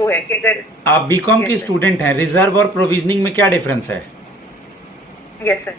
वो है कि अगर आप बीकॉम की यस सर। स्टूडेंट हैं, रिजर्व और प्रोविजनिंग में क्या डिफरेंस है? Yes sir.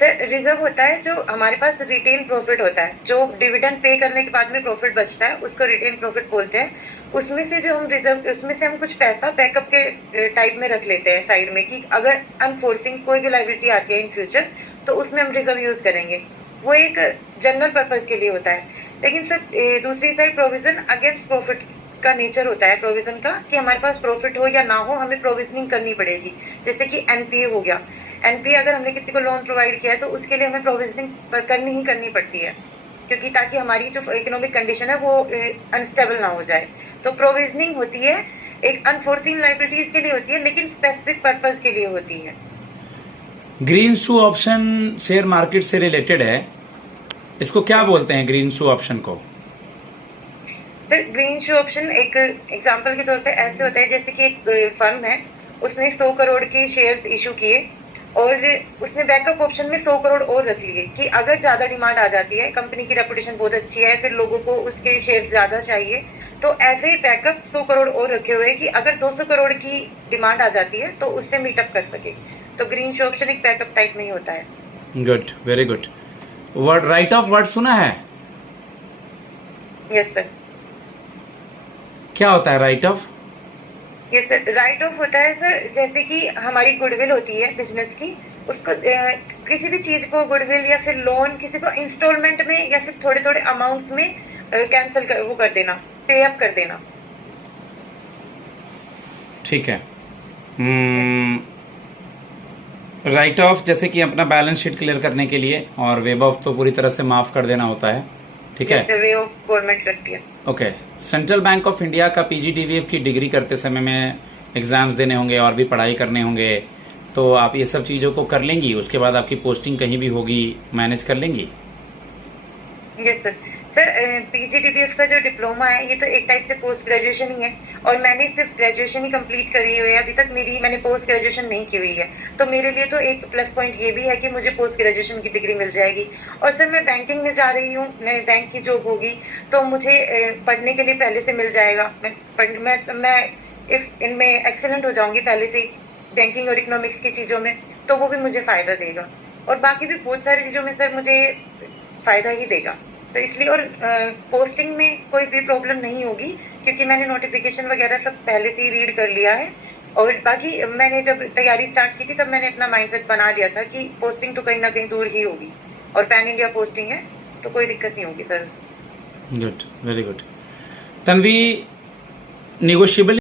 सर रिजर्व होता है जो हमारे पास रिटेन प्रॉफिट होता है, जो डिविडेंड पे करने के बाद में प्रॉफिट बचता है उसको रिटेन प्रॉफिट बोलते हैं। उसमें से जो हम रिजर्व, उसमें से हम कुछ पैसा बैकअप के टाइप में रख लेते हैं साइड में, कि अगर अनफोर्सिंग कोई भी लायबिलिटी आती है इन फ्यूचर तो उसमें हम रिजर्व यूज करेंगे। वो एक जनरल पर्पज के लिए होता है। लेकिन सर दूसरी साइड प्रोविजन अगेंस्ट प्रॉफिट का नेचर होता है प्रोविजन का, कि हमारे पास प्रॉफिट हो या ना हो हमें प्रोविजनिंग करनी पड़ेगी। जैसे कि एनपीए हो गया, एनपीए अगर हमने किसी को लोन प्रोवाइड किया है तो उसके लिए हमें प्रोविजनिंग करनी ही करनी पड़ती है, क्योंकि ताकि हमारी जो इकोनॉमिक कंडीशन है वो अनस्टेबल ना हो जाए। तो प्रोविजनिंग होती है एक अनफोर्सिंग लायबिलिटीज के लिए होती है, लेकिन स्पेसिफिक पर्पज के लिए होती है। ग्रीन शू ऑप्शन शेयर मार्केट से रिलेटेड है, इसको क्या बोलते हैं ग्रीन शू ऑप्शन को? सर ग्रीन शू ऑप्शन एक एग्जांपल के तौर पे ऐसे होता है जैसे कि एक फर्म है, उसने 100 करोड़ के शेयर्स इशू किए और उसने बैकअप ऑप्शन में 100 करोड़ और रख लिए, कि अगर ज्यादा डिमांड आ जाती है, कंपनी की रेपुटेशन बहुत अच्छी है, फिर लोगों को उसके शेयर ज्यादा चाहिए, तो ऐसे ही बैकअप 100 करोड़ और रखे हुए हैं कि अगर 200 करोड़ की डिमांड आ जाती है तो उससे मीटअप कर सके। तो ग्रीन शू ऑप्शन एक बैकअप टाइप में ही होता है। Good, very good. Word right of word सुना है? Yes sir. क्या होता है right of? Yes sir, right of होता है सर, जैसे कि हमारी गुडविल होती है बिजनेस की, उसको किसी भी चीज को गुडविल या फिर लोन किसी को इंस्टॉलमेंट में या फिर थोड़े थोड़े अमाउंट में कैंसिल कर वो कर देना, पे अप कर देना। ठीक है। राइट ऑफ जैसे कि अपना बैलेंस शीट क्लियर करने के लिए, और वेब ऑफ तो पूरी तरह से माफ कर देना होता है। ठीक है, वे ऑफ गवर्नमेंट करती है। Okay. Central bank of India का पीजीडीवीएफ की डिग्री करते समय में एग्जाम्स देने होंगे और भी पढ़ाई करने होंगे, तो आप ये सब चीज़ों को कर लेंगी, उसके बाद आपकी पोस्टिंग कहीं भी होगी मैनेज कर लेंगी? Yes sir. सर पीजीडीपीएफ का जो डिप्लोमा है ये तो एक टाइप से पोस्ट ग्रेजुएशन ही है, और मैंने सिर्फ ग्रेजुएशन ही कंप्लीट करी हुई है, अभी तक मैंने पोस्ट ग्रेजुएशन नहीं की हुई है। तो मेरे लिए तो एक प्लस पॉइंट ये भी है कि मुझे पोस्ट ग्रेजुएशन की डिग्री मिल जाएगी। और सर मैं बैंकिंग में जा रही हूँ, मैं बैंक की जॉब होगी तो मुझे पढ़ने के लिए पहले से मिल जाएगा। मैं इफ इनमें एक्सेलेंट हो जाऊंगी पहले से बैंकिंग और इकोनॉमिक्स की चीजों में, तो वो भी मुझे फायदा देगा। और बाकी भी बहुत सारी चीजों में सर मुझे फायदा ही देगा। तो इसलिए, और पोस्टिंग में कोई भी प्रॉब्लम नहीं होगी, क्योंकि मैंने नोटिफिकेशन वगैरह सब पहले से ही रीड कर लिया है। और बाकी मैंने जब तैयारी स्टार्ट की थी तब मैंने अपना माइंडसेट बना लिया था कि पोस्टिंग तो कहीं ना कहीं दूर ही होगी, और पैन इंडिया पोस्टिंग है तो कोई दिक्कत नहीं होगी sir. Good, very good. Tanvi, negotiable